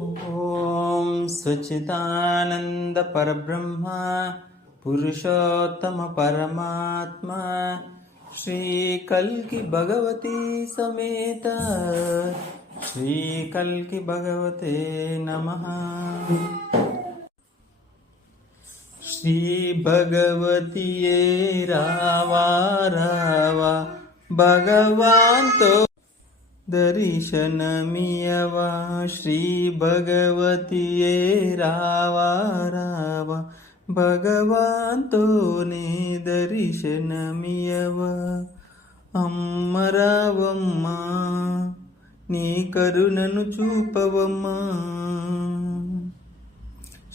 ఓం సచ్చిదానంద పరబ్రహ్మ పురుషోత్తమ పరమాత్మ శ్రీ కల్కి భగవతి సమేత శ్రీ కల్కి భగవతే నమః. శ్రీ భగవతియే రావా రావా భగవాన్తో దర్శనమియవా. శ్రీ భగవతియే రావా రావా భగవాన్తోనే దర్శనమియవా. అమ్మ రావమ్మా నీ కరుణను చూపవమ్మా.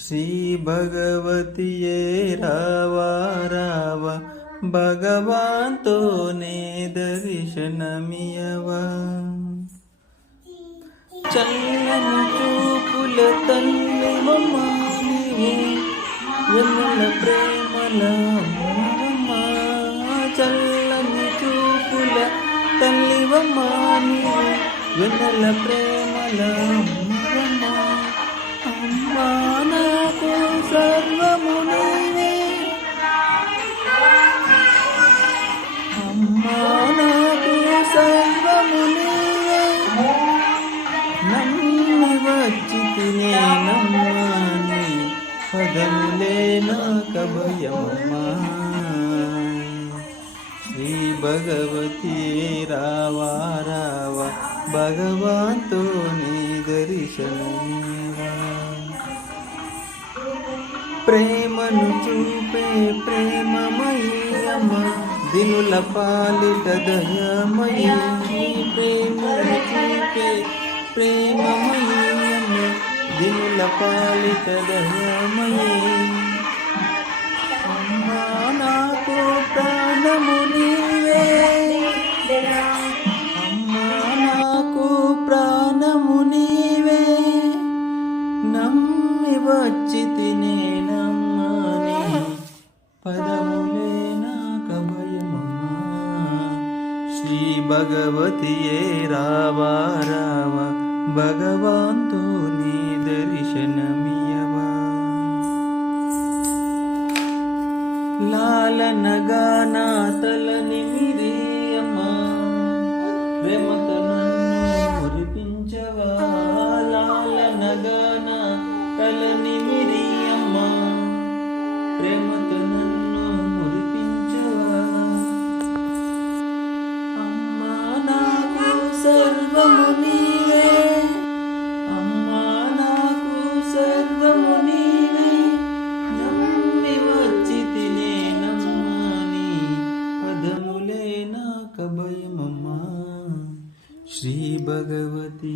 శ్రీ భగవతియే రావా రావా భగవాన్తోనే దర్శనమియవా. చల్లని చూపుల తల్లివమ్మా నీవు వెన్నెల ప్రేమల అమ్మవమ్మా. చల్లని చూపుల తల్లివమ్మా నీవు వెన్నెల ప్రేమల అమ్మవమ్మా. అమ్మా నాకు సర్వము నీవే, అమ్మా నాకు సర్వము నీవే. నమ్మి వచ్చి తినేనమ్మా నీ పదములే నాకభయమమ్మా. శ్రీ భగవతి రావా రావా భగవాన్తో నీ దర్శనమియవా. ప్రేమను చూపే ప్రేమమయీ అమ్మ దినుల పాలిట దయమయీ. ప్రేమను చూపే ప్రేమమయీ అమ్మ దినుల పాలిట దయమయీ. అమ్మా నాకు ప్రాణము నీవే, అమ్మా నాకు ప్రాణము నీవే. నమ్మి వచ్చి తినేనమ్మా నీ పదములే నాకభయమమ్మా. శ్రీ భగవతియే రావా రావా భగవాన్తో నీ దర్శనమియవా. లాలనగా తల నిమిరియమ్మా ప్రేమతో నన్ను మురిపించవా. లాలనగా తల నిమిరియమ్మా ప్రేమతో నన్ను మురిపించవా. అమ్మా నాకు సర్వము నీవే, అమ్మా నాకు సర్వము నీవే. నమ్మి వచ్చి తినేనమ్మా నీ పదములే నాకభయమమ్మా. శ్రీ భగవతి